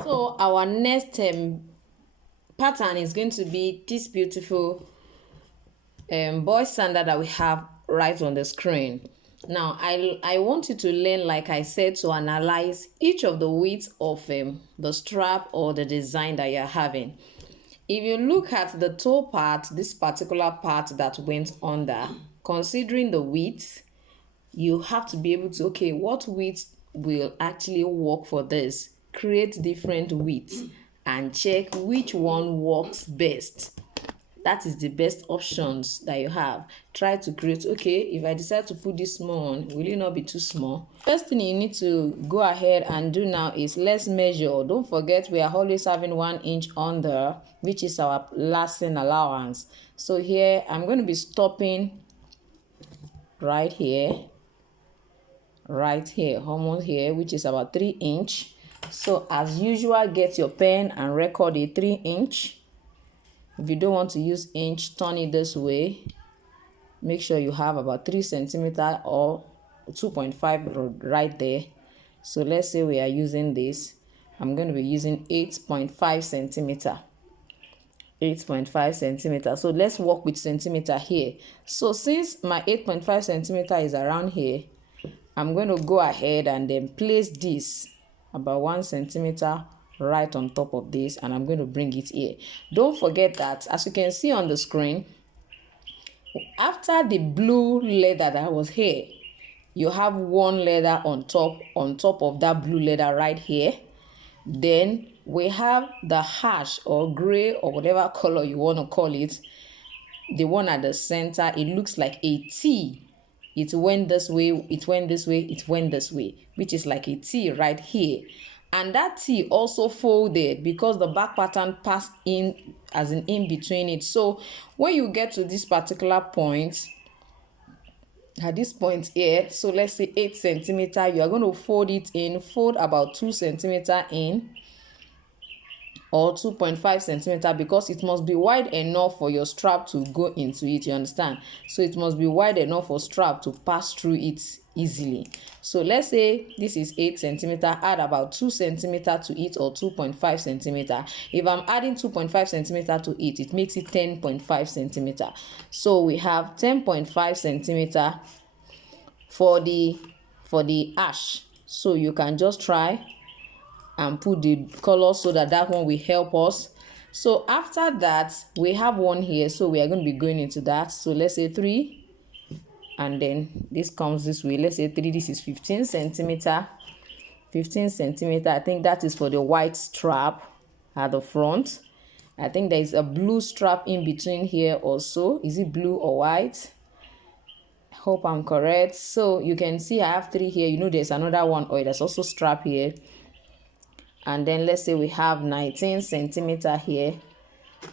So our next pattern is going to be this beautiful boy sandal that we have right on the screen. Now I want you to learn, like I said, to analyze each of the widths of the strap or the design that you're having. If you look at the toe part, this particular part that went under, considering the width, you have to be able to, okay, what width will actually work for this? Create different widths and check which one works best. That is the best options that you have. Try to create, okay, if I decide to put this small on, will it not be too small? First thing you need to go ahead and do now is let's measure. Don't forget we are always having 1 inch under, which is our lasting allowance. So here I'm going to be stopping right here, almost here, which is about 3 inch. So as usual, get your pen and record a 3 inch. If you don't want to use inch, turn it this way. Make sure you have about 3 centimeter or 2.5 right there. So let's say we are using this. I'm going to be using 8.5 centimeter. 8.5 centimeter. So let's work with centimeter here. So since my 8.5 centimeter is around here, I'm going to go ahead and then place this about 1 centimeter right on top of this, and I'm going to bring it here. Don't forget that, as you can see on the screen, after the blue leather that was here, you have one leather on top of that blue leather right here. Then we have the hash or gray or whatever color you want to call it, the one at the center. It looks like a T. It went this way, it went this way, it went this way, which is like a T right here. And that T also folded because the back pattern passed in as in between it. So when you get to this particular point, at this point here, so let's say 8 centimeter, you are going to fold it in, fold about 2 centimeter in, or 2.5 centimeter, because it must be wide enough for your strap to go into it, you understand? So it must be wide enough for strap to pass through it easily. So let's say this is 8 centimeter, add about 2 centimeter to it, or 2.5 centimeter. If I'm adding 2.5 centimeter to it, it makes it 10.5 centimeter. So we have 10.5 centimeter for the ash. So you can just try and put the color so that one will help us. So after that, we have one here, so we are going to be going into that. So let's say 3, and then this comes this way. Let's say 3, this is 15 centimeter. 15 centimeter, I think that is for the white strap at the front. I think there is a blue strap in between here also. Is it blue or white? Hope I'm correct. So you can see I have 3 here. You know there's another one, or there's also strap here. And then let's say we have 19 centimeter here,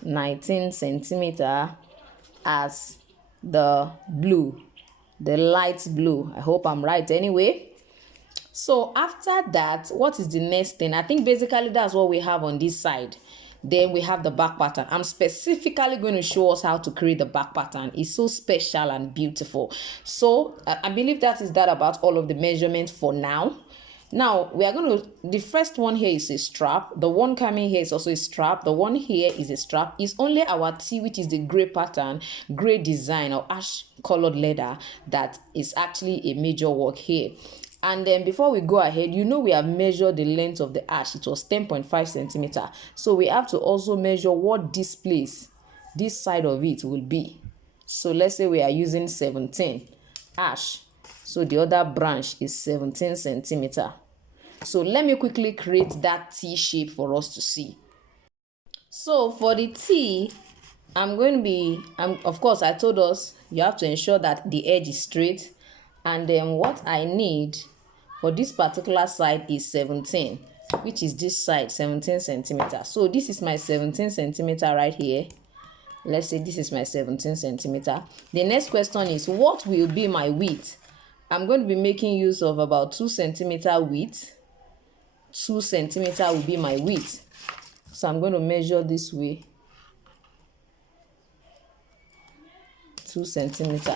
19 centimeter as the blue, the light blue. I hope I'm right anyway. So after that, what is the next thing? I think basically that's what we have on this side. Then we have the back pattern. I'm specifically going to show us how to create the back pattern. It's so special and beautiful. So I believe that is that about all of the measurements for now. Now we are going to, the first one here is a strap. The one coming here is also a strap. The one here is a strap. It's only our T, which is the gray pattern, gray design or ash colored leather, that is actually a major work here. And then before we go ahead, you know we have measured the length of the ash. It was 10.5 centimeter. So we have to also measure what this place, this side of it will be. So let's say we are using 17 ash. So the other branch is 17 centimeter. So let me quickly create that T shape for us to see. So for the T, I'm going to be, of course, I told us you have to ensure that the edge is straight. And then what I need for this particular side is 17, which is this side, 17 centimeter. So this is my 17 centimeter right here. Let's say this is my 17 centimeter. The next question is, what will be my width? I'm going to be making use of about 2 centimeter width. 2 centimeter will be my width. So I'm going to measure this way. 2 centimeter.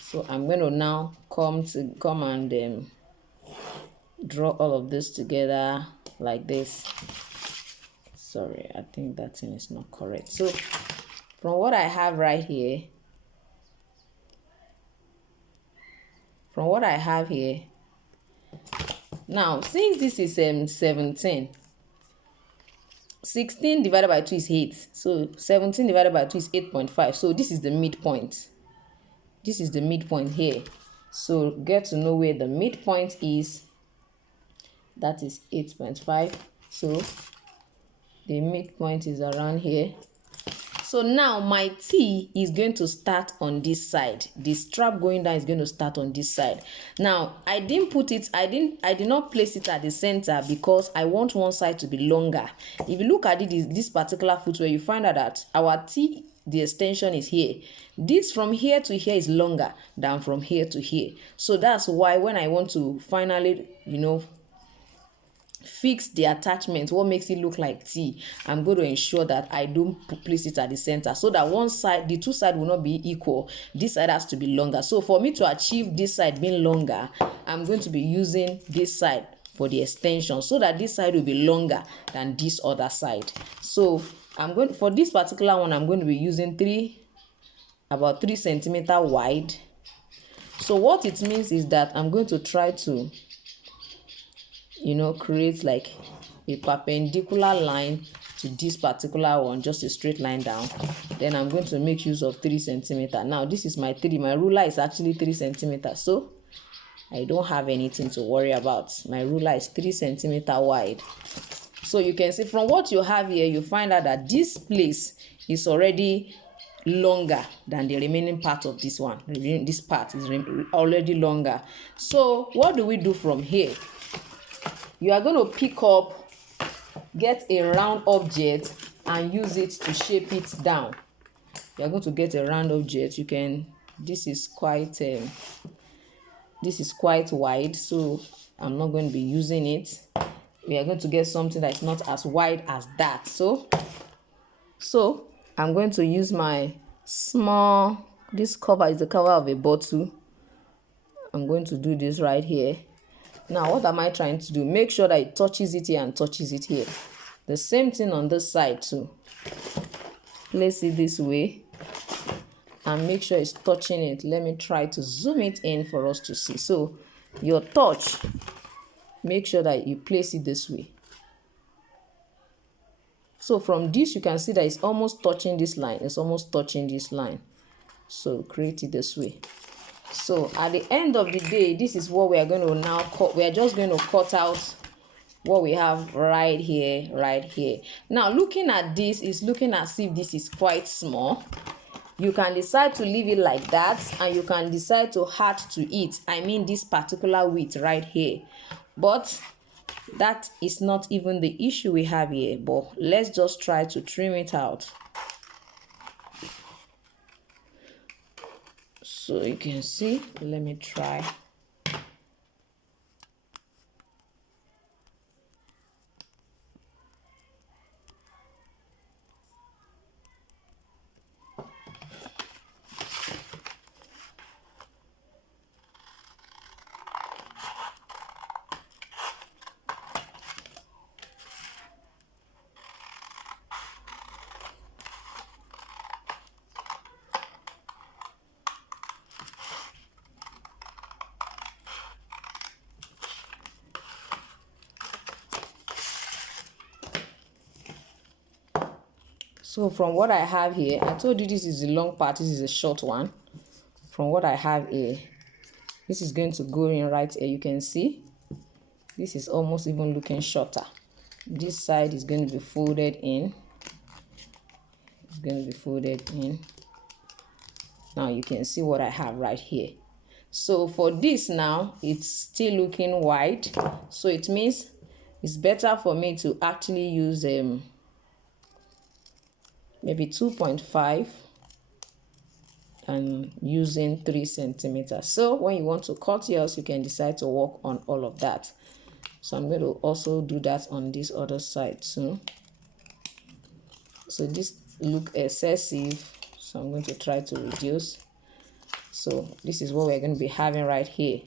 So I'm going to now come and draw all of this together. like this. Sorry, I think that thing is not correct. So from what I have right here, now since this is 17, 16 divided by 2 is 8, so 17 divided by 2 is 8.5. so this is the midpoint. This is the midpoint here. So get to know where the midpoint is. That is 8.5. So the midpoint is around here. So now my T is going to start on this side. The strap going down is going to start on this side. Now I did not place it at the center because I want one side to be longer. If you look at it, this particular footwear, you find out that our T, the extension is here. This from here to here is longer than from here to here. So that's why when I want to finally, fix the attachment, what makes it look like T, I'm going to ensure that I don't place it at the center, so that one side, the two sides will not be equal. This side has to be longer. So for me to achieve this side being longer, I'm going to be using this side for the extension, so that this side will be longer than this other side. So I'm going, for this particular one, I'm going to be using about 3 centimeter wide. So what it means is that I'm going to try to create like a perpendicular line to this particular one, just a straight line down. Then I'm going to make use of 3 centimeter. Now this is my ruler is actually 3 centimeters, so I don't have anything to worry about. My ruler is 3 centimeter wide. So you can see from what you have here, you find out that this place is already longer than the remaining part of this one. This part is already longer. So what do we do from here? You are going to pick up, get a round object and use it to shape it down. You are going to get a round object. You can, this is quite wide, so I'm not going to be using it. We are going to get something that is not as wide as that. So I'm going to use my small, this cover is the cover of a bottle. I'm going to do this right here. Now, what am I trying to do? Make sure that it touches it here and touches it here. The same thing on this side too. Place it this way and make sure it's touching it. Let me try to zoom it in for us to see. So your touch, make sure that you place it this way. So from this, you can see that it's almost touching this line. It's almost touching this line. So create it this way. So at the end of the day, this is what we are going to now cut. We are just going to cut out what we have right here, right here. Now looking at this, is looking as if this is quite small. You can decide to leave it like that, and you can decide to add to it. I mean this particular width right here. But that is not even the issue we have here. But let's just try to trim it out. So you can see, let me try. So from what I have here, I told you this is the long part, this is a short one. From what I have here, this is going to go in right here. You can see this is almost even looking shorter. This side is going to be folded in. It's going to be folded in. Now you can see what I have right here. So for this now, it's still looking wide. So it means it's better for me to actually use maybe 2.5 and using 3 centimeters. So when you want to cut yours, you can decide to work on all of that. So I'm going to also do that on this other side too. So this look excessive, so I'm going to try to reduce. So this is what we're going to be having right here.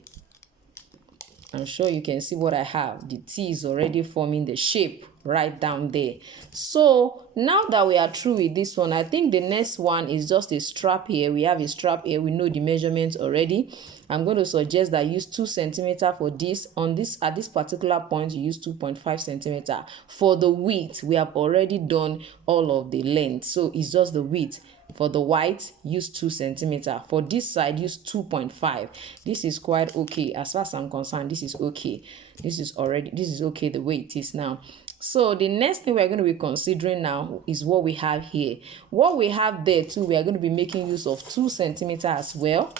I'm sure you can see what I have. The T is already forming the shape right down there. So now that we are through with this one, I think the next one is just a strap here. We have a strap here. We know the measurements already. I'm going to suggest that use 2 centimeter for this. At this particular point, you use 2.5 centimeter. For the width, we have already done all of the length. So it's just the width. For the white, use 2 centimeter. For this side, use 2.5. This is quite okay. As far as I'm concerned, this is okay. This is okay the way it is now. So the next thing we're going to be considering now is what we have here. What we have there too, we are going to be making use of 2 centimeter as well.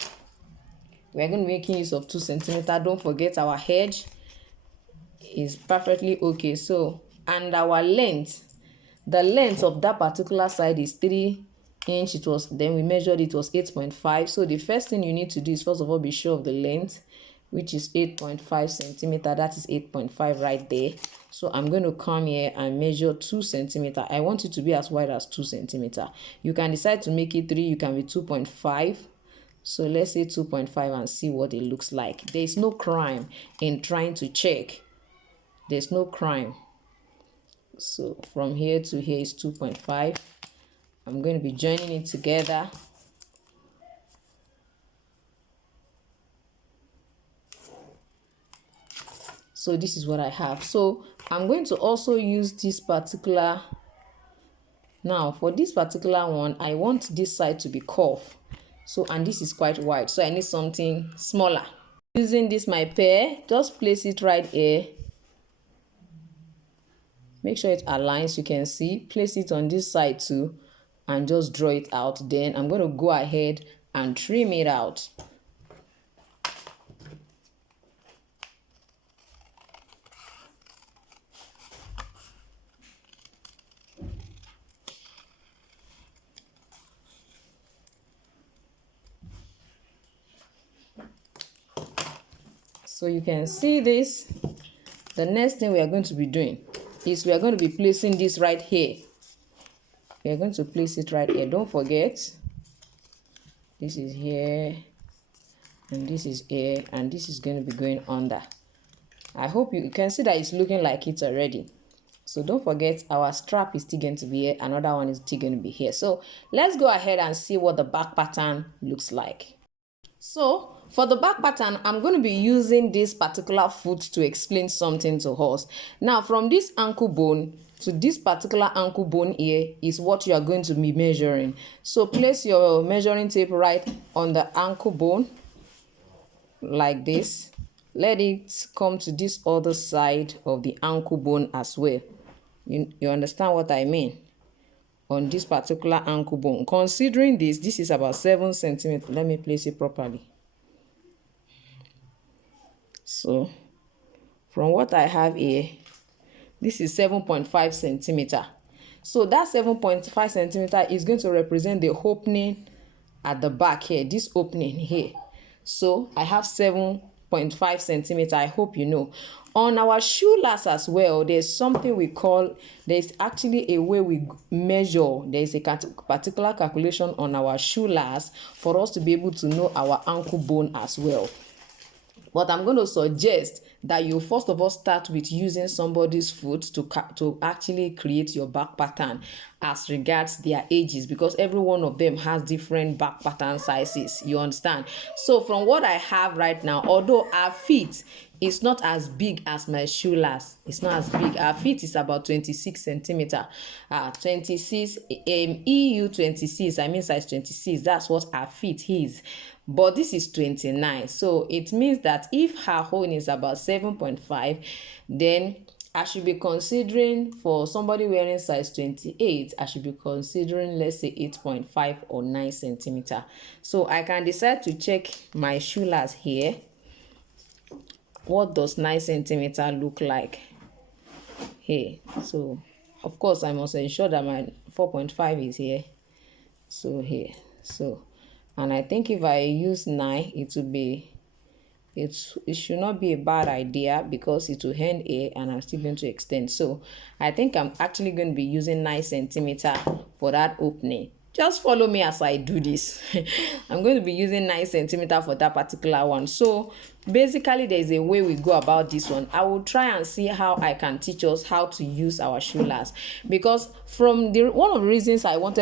We are going to be making use of 2 centimeter. Don't forget our edge is perfectly okay. So, and our length, the length of that particular side is 3 inch. Then we measured it was 8.5. So the first thing you need to do is first of all be sure of the length, which is 8.5 centimeter. That is 8.5 right there. So I'm going to come here and measure 2 centimeter. I want it to be as wide as 2 centimeter. You can decide to make it 3. You can be 2.5. So let's say 2.5 and see what it looks like. There is no crime in trying to check. There's no crime. So from here to here is 2.5. I'm going to be joining it together. So this is what I have. So I'm going to also use this particular. Now for this particular one, I want this side to be curved. So, and this is quite wide. So I need something smaller. Using this my pair, just place it right here. Make sure it aligns, you can see. Place it on this side too and just draw it out. Then I'm going to go ahead and trim it out. So you can see this. The next thing we are going to be doing is we are going to be placing this right here. We are going to place it right here. Don't forget, this is here, and this is here, and this is going to be going under. I hope you can see that it's looking like it already. So don't forget, our strap is still going to be here. Another one is still going to be here. So let's go ahead and see what the back pattern looks like. So for the back pattern, I'm going to be using this particular foot to explain something to us. Now from this ankle bone to this particular ankle bone here is what you are going to be measuring. So place your measuring tape right on the ankle bone like this. Let it come to this other side of the ankle bone as well. You understand what I mean? On this particular ankle bone. Considering this is about 7 centimeters. Let me place it properly. So from what I have here, this is 7.5 centimeter. So that 7.5 centimeter is going to represent the opening at the back here, this opening here. So I have 7.5 centimeter. I hope you know. On our shoe last as well, there's something we call, there's actually a way we measure. There's a particular calculation on our shoe last for us to be able to know our ankle bone as well. But I'm going to suggest that you first of all start with using somebody's foot to actually create your back pattern as regards their ages, because every one of them has different back pattern sizes. You understand? So from what I have right now, although our feet is not as big as my shoe last, it's not as big. Our feet is about 26 centimeter, 26 EU 26. I mean size 26. That's what our feet is. But this is 29. So it means that if her hole is about 7.5, then I should be considering, for somebody wearing size 28, I should be considering, let's say 8.5 or 9 centimeter. So I can decide to check my shoe last here. What does 9 centimeter look like here? So of course I must ensure that my 4.5 is here. So here. So, and I think if I use 9, it should not be a bad idea, because it will end here and I'm still going to extend. So I think I'm actually going to be using 9 centimeter for that opening. Just follow me as I do this. I'm going to be using 9 centimeter for that particular one. So basically there is a way we go about this one. I will try and see how I can teach us how to use our shoe last, because from the one of the reasons I want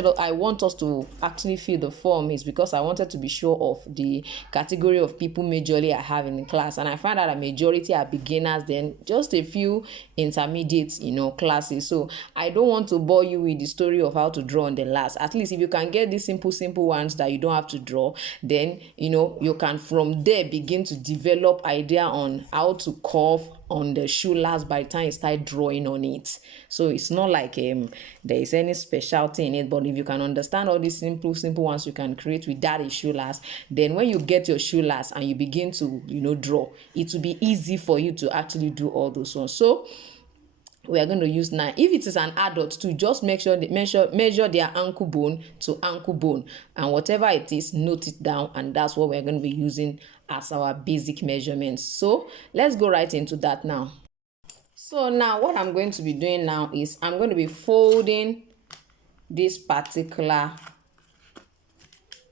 us to actually fill the form is because I wanted to be sure of the category of people majorly I have in the class, and I find out a majority are beginners, then just a few intermediate classes. So I don't want to bore you with the story of how to draw on the last. At least if you can get these simple ones that you don't have to draw, then you can from there begin to develop idea on how to curve on the shoe last by the time you start drawing on it. So it's not like there is any specialty in it, but if you can understand all these simple ones you can create without a shoe last, then when you get your shoe last and you begin to draw, it will be easy for you to actually do all those ones. So we are going to use 9. If it is an adult too, just make sure they measure their ankle bone to ankle bone, and whatever it is, note it down, and that's what we're going to be using as our basic measurements. So let's go right into that now. So now what I'm going to be doing now is I'm going to be folding this particular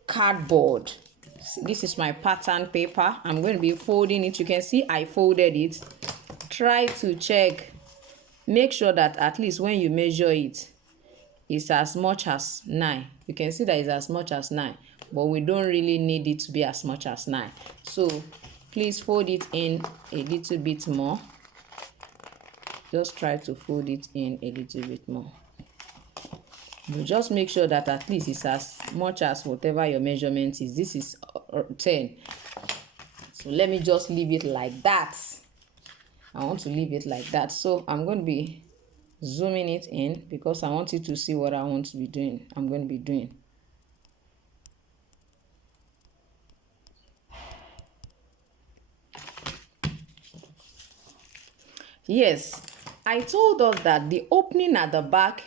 cardboard. This is my pattern paper. I'm going to be folding it. You can see I folded it. Try to check. Make sure that at least when you measure it, it's as much as 9. You can see that it's as much as 9, but we don't really need it to be as much as 9. So please fold it in a little bit more. Just try to fold it in a little bit more. You just make sure that at least it's as much as whatever your measurement is. This is 10. So let me just leave it like that. I want to leave it like that. So I'm going to be zooming it in because I want you to see what I want to be doing. I'm going to be doing. Yes, I told us that the opening at the back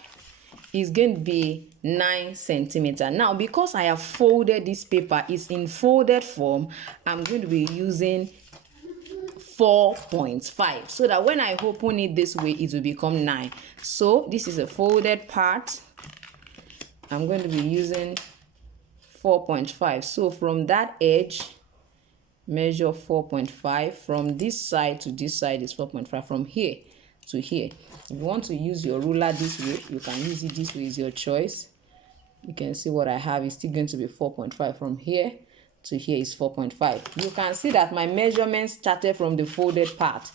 is going to be 9 centimeters. Now, because I have folded this paper, it's in folded form, I'm going to be using 4.5 so that when I open it this way, it will become 9. So this is a folded part. I'm going to be using 4.5. So from that edge, measure 4.5. From this side to this side is 4.5. From here to here. If you want to use your ruler this way, you can use it this way. Is your choice. You can see what I have is still going to be 4.5. From here to here is 4.5. You can see that my measurement started from the folded part.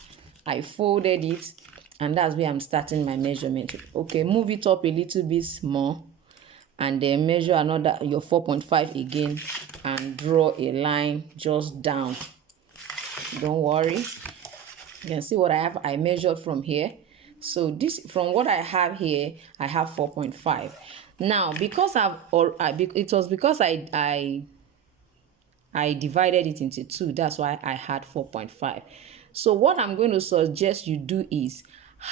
I folded it, and that's where I'm starting my measurement. Okay, move it up a little bit more, and then measure another your 4.5 again, and draw a line just down. Don't worry. You can see what I have. I measured from here. So this, from what I have here, I have 4.5. Now, because it was because I divided it into 2. That's why I had 4.5. So what I'm going to suggest you do is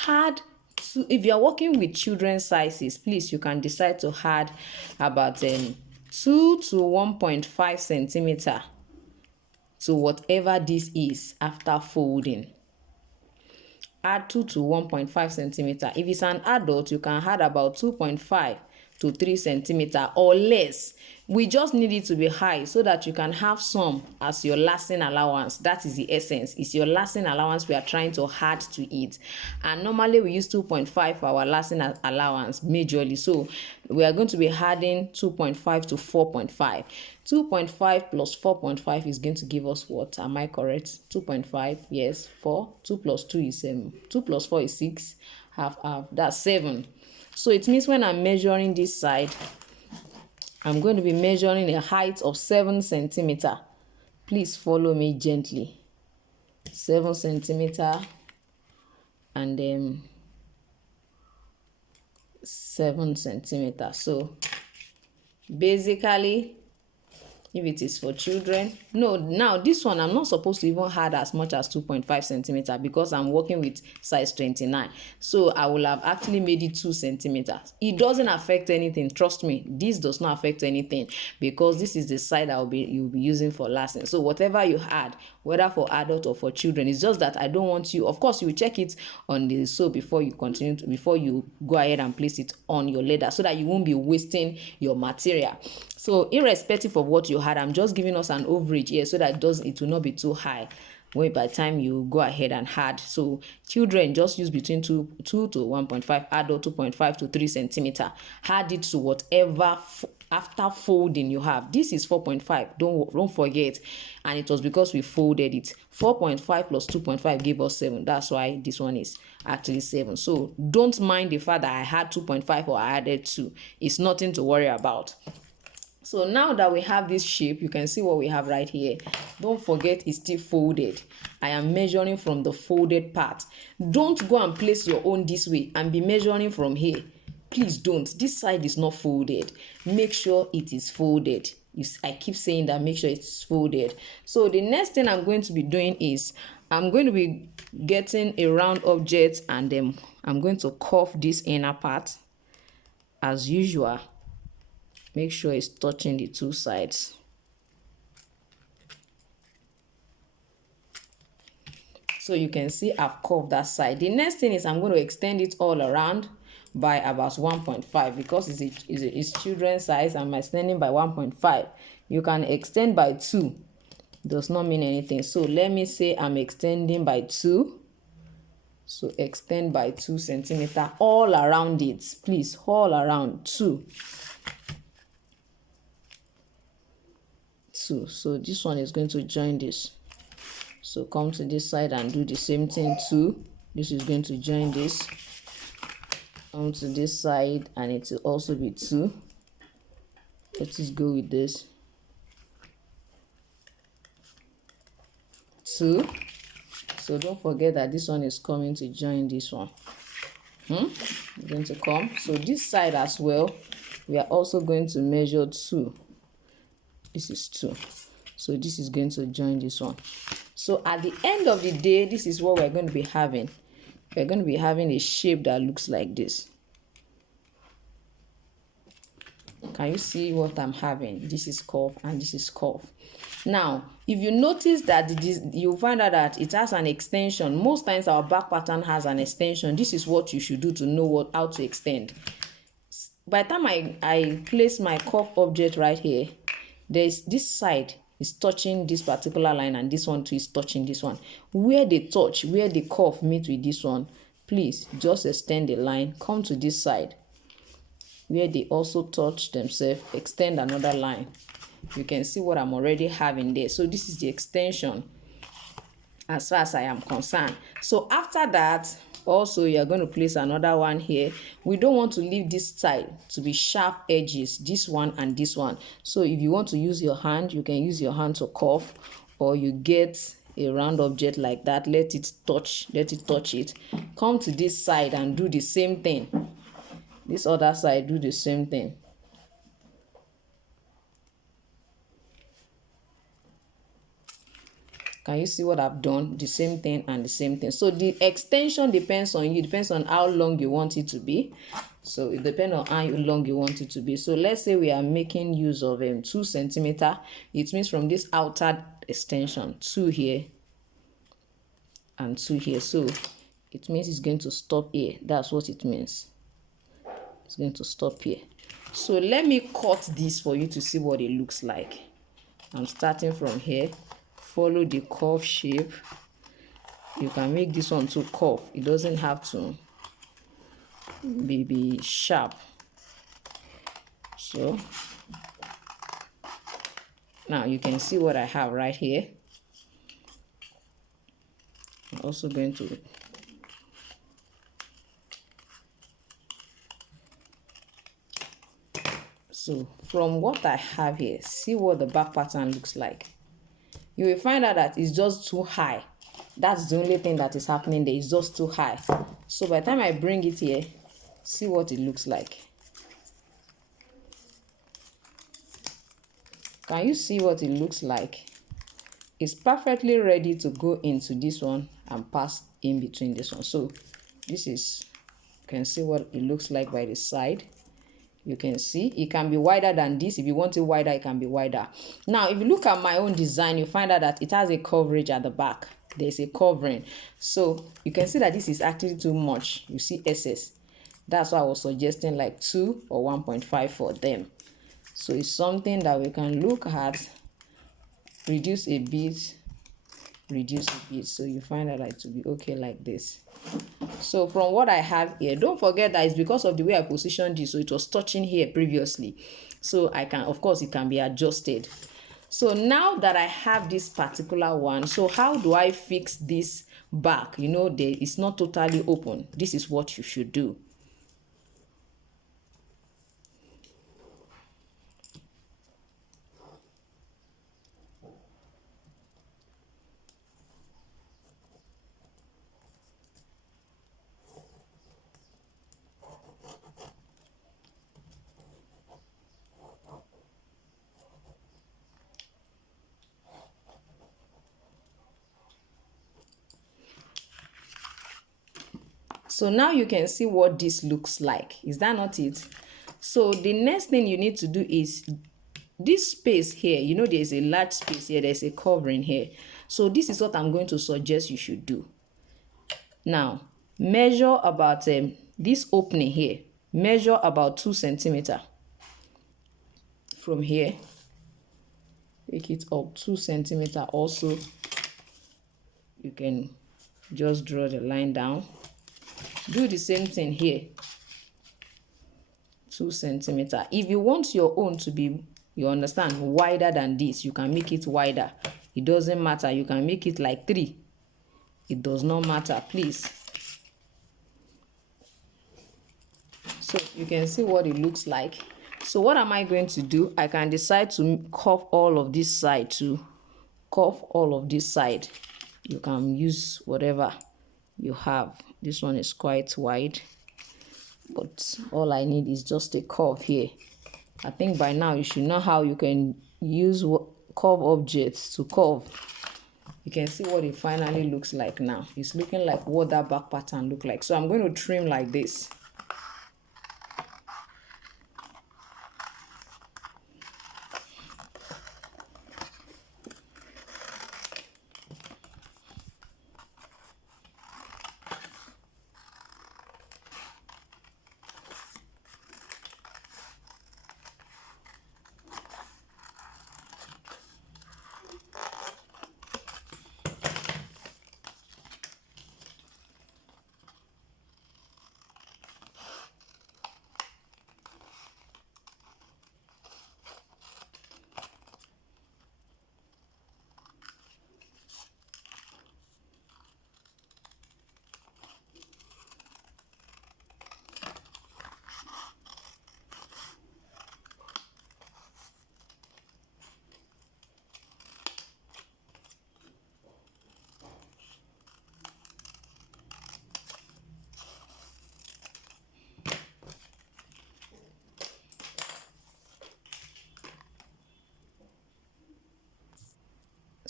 add to, if you're working with children's sizes, please, you can decide to add about 2 to 1.5 centimeter to whatever this is after folding. Add 2 to 1.5 centimeter. If it's an adult, you can add about 2.5 to 3 centimeter or less. We just need it to be high so that you can have some as your lasting allowance. That is the essence. It's your lasting allowance we are trying to add to it. And normally we use 2.5 for our lasting allowance majorly. So we are going to be adding 2.5 to 4.5. 2.5 plus 4.5 is going to give us what? Am I correct? 2.5, yes, 4. 2 plus 2 is 2 plus 4 is 6. Half, that's 7. So it means when I'm measuring this side, I'm going to be measuring a height of 7 centimeter. Please follow me gently. 7 centimeter, and then 7 centimeter. So basically, if it is for children, no, now this one I'm not supposed to even add as much as 2.5 centimeter because I'm working with size 29. So I will have actually made it 2 centimeters. It doesn't affect anything. Trust me, this does not affect anything because this is the side you'll be using for lasting. So whatever you add, whether for adult or for children, it's just that I don't want you, of course you will check it on the sew before you continue to, before you go ahead and place it on your leather so that you won't be wasting your material. So irrespective of what you had, I'm just giving us an overage here so that it will not be too high. where by the time you go ahead and add. So children just use between 2 to 1.5, adult 2.5 to 3 centimeter. Add it to whatever after folding you have. This is 4.5, don't forget, and it was because we folded it. 4.5 plus 2.5 gave us 7. That's why this one is actually 7. So don't mind the fact that I had 2.5 or I added 2. It's nothing to worry about. So now that we have this shape, you can see what we have right here. Don't forget it's still folded. I am measuring from the folded part. Don't go and place your own this way and be measuring from here. Please don't. This side is not folded. Make sure it is folded. I keep saying that, make sure it's folded. So the next thing I'm going to be doing is I'm going to be getting a round object, and then I'm going to curve this inner part as usual. Make sure it's touching the two sides. So you can see I've curved that side. The next thing is I'm going to extend it all around by about 1.5 because it's children's size. I'm extending by 1.5. You can extend by 2. Does not mean anything. So let me say I'm extending by 2. So extend by 2 centimeter all around it. Please, all around 2. So this one is going to join this. So come to this side and do the same thing too. This is going to join this. Come to this side and it will also be 2. Let us go with this. 2. So don't forget that this one is coming to join this one. Going to come. So this side as well, we are also going to measure 2. This is 2. So this is going to join this one. So at the end of the day, this is what we're going to be having. We're going to be having a shape that looks like this. Can you see what I'm having? This is curve and this is curve. Now, if you notice that you find out that it has an extension. Most times our back pattern has an extension. This is what you should do to know how to extend. By the time I place my curve object right here, there's this side is touching this particular line and this one too is touching this one. Where they touch, where the curve meet with this one, please just extend the line, come to this side. Where they also touch themselves, extend another line. You can see what I'm already having there. So this is the extension as far as I am concerned. So after that, also you're going to place another one here. We don't want to leave this side to be sharp edges, this one and this one. So if you want to use your hand, you can use your hand to curve, or you get a round object like that, let it touch it. Come to this side and do the same thing. This other side, do the same thing. Can you see what I've done? The same thing and the same thing. So the extension depends on you. Depends on how long you want it to be. So it depends on how long you want it to be. So let's say we are making use of 2 centimeter. It means from this outer extension, 2 here and 2 here. So it means it's going to stop here. That's what it means. It's going to stop here. So let me cut this for you to see what it looks like. I'm starting from here. Follow the curve shape. You can make this one to curve. It doesn't have to be sharp. So now you can see what I have right here. I'm also going to so from what I have here, see what the back pattern looks like. You will find out that it's just too high. That's the only thing that is happening there. It's just too high. So by the time I bring it here, see what it looks like. Can you see what it looks like? It's perfectly ready to go into this one and pass in between this one. So this is, you can see what it looks like by the side. You can see it can be wider than this. If you want it wider, it can be wider. Now, if you look at my own design, you find out that it has a coverage at the back. There's a covering. So you can see that this is actually too much. You see excess. That's why I was suggesting like 2 or 1.5 for them. So it's something that we can look at, reduce a bit, reduce a bit, so you find that like to be okay like this. So from what I have here, don't forget that it's because of the way I positioned this, so it was touching here previously, so I can, of course, it can be adjusted. So now that I have this particular one, so how do I fix this back? You know, it's not totally open. This is what you should do. So now you can see what this looks like. Is that not it? So the next thing you need to do is this space here. You know, there's a large space here. There's a covering here. So this is what I'm going to suggest you should do. Now, measure about this opening here. Measure about 2 centimeters from here. Take it up 2 centimeters also. You can just draw the line down. Do the same thing here, 2 centimeters. If you want your own to be, you understand, wider than this, you can make it wider. It doesn't matter. You can make it like 3. It does not matter, please. So you can see what it looks like. So what am I going to do? I can decide to curve all of this side to curve all of this side. You can use whatever you have. This one is quite wide, but all I need is just a curve here. I think by now you should know how you can use curve objects to curve. You can see what it finally looks like now. It's looking like what that back pattern look like. So I'm going to trim like this.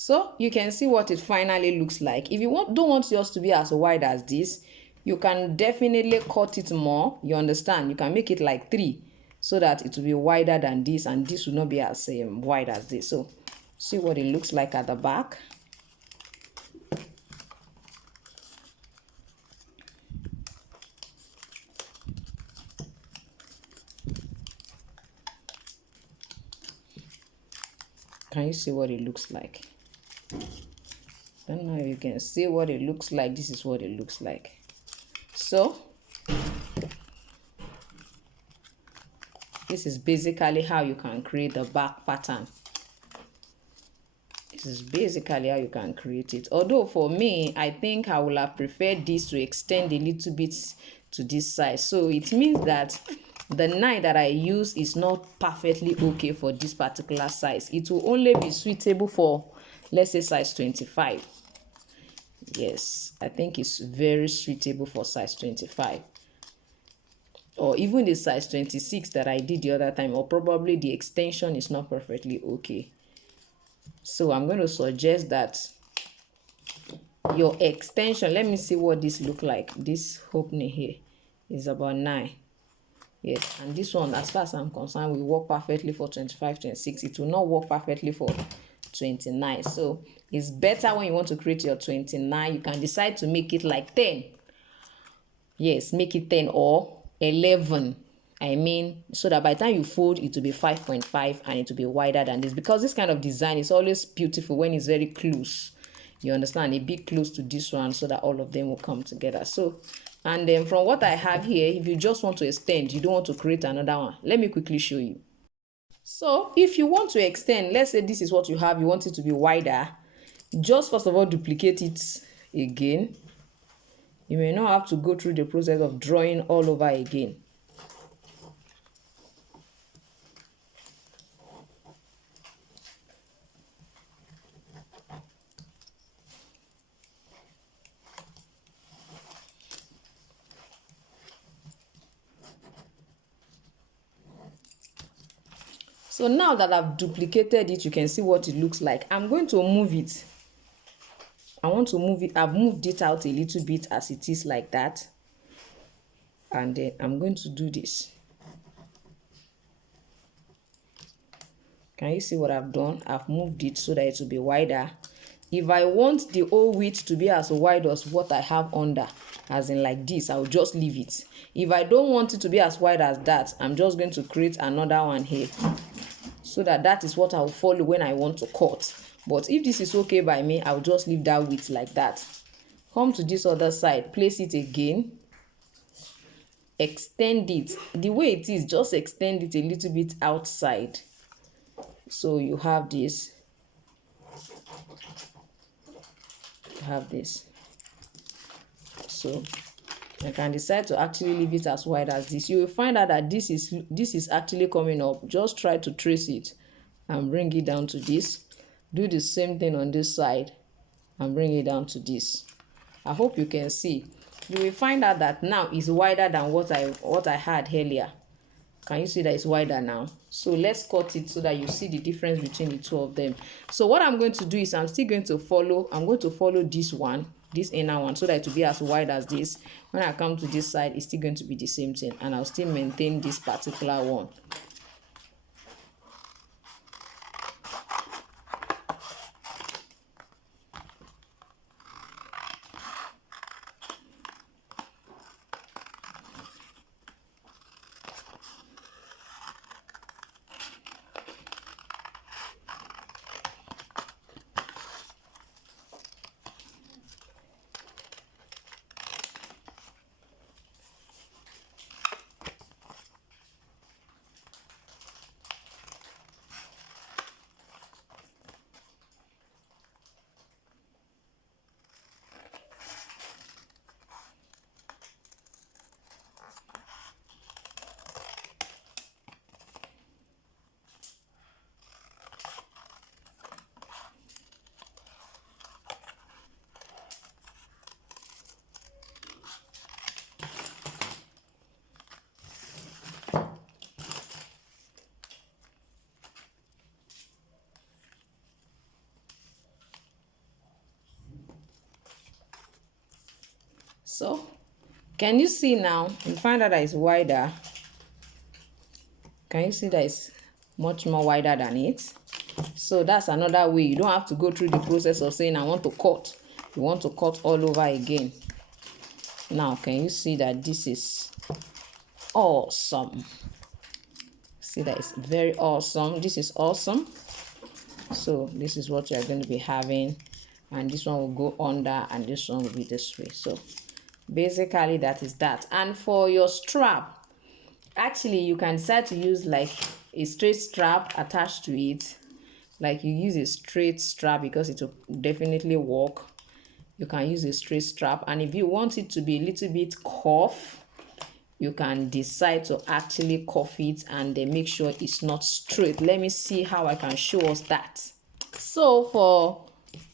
So you can see what it finally looks like. If you don't want yours to be as wide as this, you can definitely cut it more. You understand? You can make it like 3 so that it will be wider than this, and this will not be as wide as this. So see what it looks like at the back. Can you see what it looks like? I don't know if you can see what it looks like. This is what it looks like. So this is basically how you can create the back pattern. This is basically how you can create it. Although for me, I think I would have preferred this to extend a little bit to this size. So it means that the 9 that I use is not perfectly okay for this particular size. It will only be suitable for, let's say, size 25. Yes, I think it's very suitable for size 25. Or even the size 26 that I did the other time, or probably the extension is not perfectly okay. So I'm going to suggest that your extension, let me see what this look like. This opening here is about 9. Yes, and this one, as far as I'm concerned, will work perfectly for 25, 26. It will not work perfectly for 29. So it's better when you want to create your 29, you can decide to make it like 10. Yes, make it 10 or 11. I mean, so that by the time you fold, it will be 5.5 and it will be wider than this, because this kind of design is always beautiful when it's very close. You understand, a bit close to this one so that all of them will come together. So, and then from what I have here, if you just want to extend, you don't want to create another one, let me quickly show you. So if you want to extend, let's say this is what you have, you want it to be wider, just first of all duplicate it again. You may not have to go through the process of drawing all over again. So now that I've duplicated it, you can see what it looks like. I'm going to move it. I want to move it. I've moved it out a little bit as it is like that. And then I'm going to do this. Can you see what I've done? I've moved it so that it will be wider. If I want the whole width to be as wide as what I have under, as in like this, I'll just leave it. If I don't want it to be as wide as that, I'm just going to create another one here, so that that is what I'll follow when I want to cut. But if this is okay by me, I'll just leave that width like that. Come to this other side, place it again, extend it. The way it is, just extend it a little bit outside. So you have this. You have this. So I can decide to actually leave it as wide as this. You will find out that this is actually coming up. Just try to trace it and bring it down to this. Do the same thing on this side and bring it down to this. I hope you can see. You will find out that now it's wider than what I had earlier. Can you see that it's wider now? So let's cut it so that you see the difference between the two of them. So what I'm going to do is I'm going to follow this one, this inner one, so that it will be as wide as this. When I come to this side, it's still going to be the same thing, and I'll still maintain this particular one. So can you see now? You find out that it's wider. Can you see that it's much more wider than it? So that's another way. You don't have to go through the process of saying I want to cut. You want to cut all over again. Now can you see that this is awesome? See that it's very awesome. This is awesome. So this is what you're going to be having, and this one will go under and this one will be this way. So basically that is that. And for your strap, actually you can decide to use like a straight strap attached to it. Like you use a straight strap because it will definitely work. You can use a straight strap, and if you want it to be a little bit cuff, you can decide to actually cuff it and then make sure it's not straight. Let me see how I can show us that. So for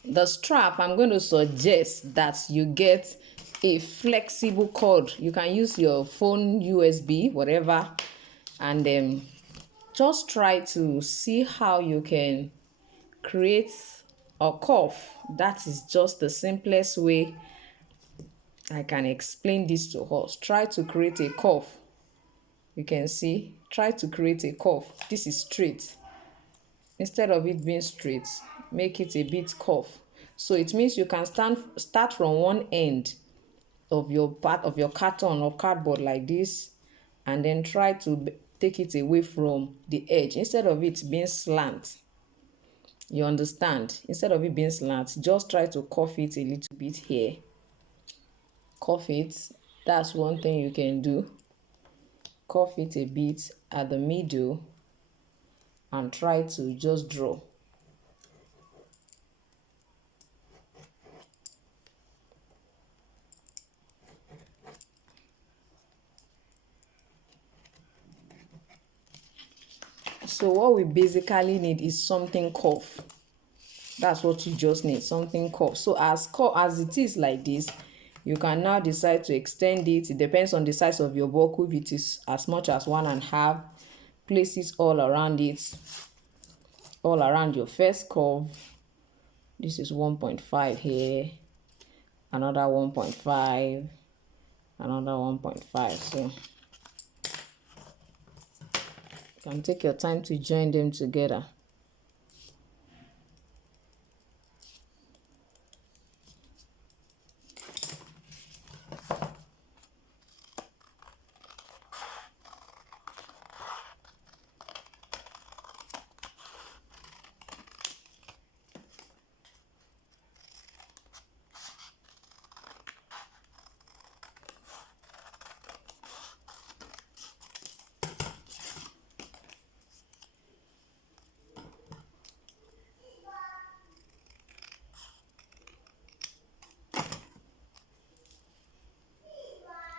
the strap, I'm going to suggest that you get a flexible cord. You can use your phone USB, whatever, and then just try to see how you can create a cuff. That is just the simplest way I can explain this to us. Try to create a cuff. You can see, try to create a cuff. This is straight. Instead of it being straight, make it a bit cuff. So it means you can start from one end of your part of your carton or cardboard like this, and then try to take it away from the edge instead of it being slant. You understand? Instead of it being slant, just try to cuff it a little bit here. Cuff it. That's one thing you can do. Cuff it a bit at the middle and try to just draw. So what we basically need is something cuff. That's what you just need, something cuff. So as it is like this, you can now decide to extend it. It depends on the size of your buckle. If it is as much as 1.5, place it all around it, all around your first curve. This is 1.5 here, another 1.5, another 1.5. So you can take your time to join them together.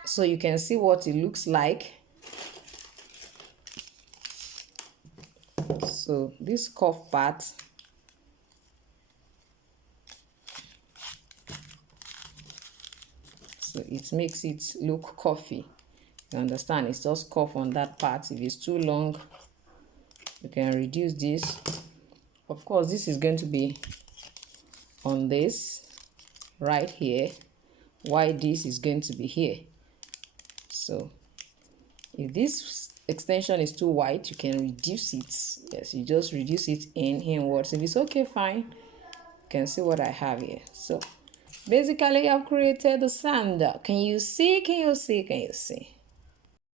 So you can see what it looks like. So this cuff part, so it makes it look cuffy. You understand? It's just cuff on that part. If it's too long, you can reduce this. Of course, this is going to be on this right here, while this is going to be here. So if this extension is too wide, you can reduce it. Yes, you just reduce it inwards. If it's okay, fine. You can see what I have here. So basically I've created the sandal. Can you see? Can you see? Can you see?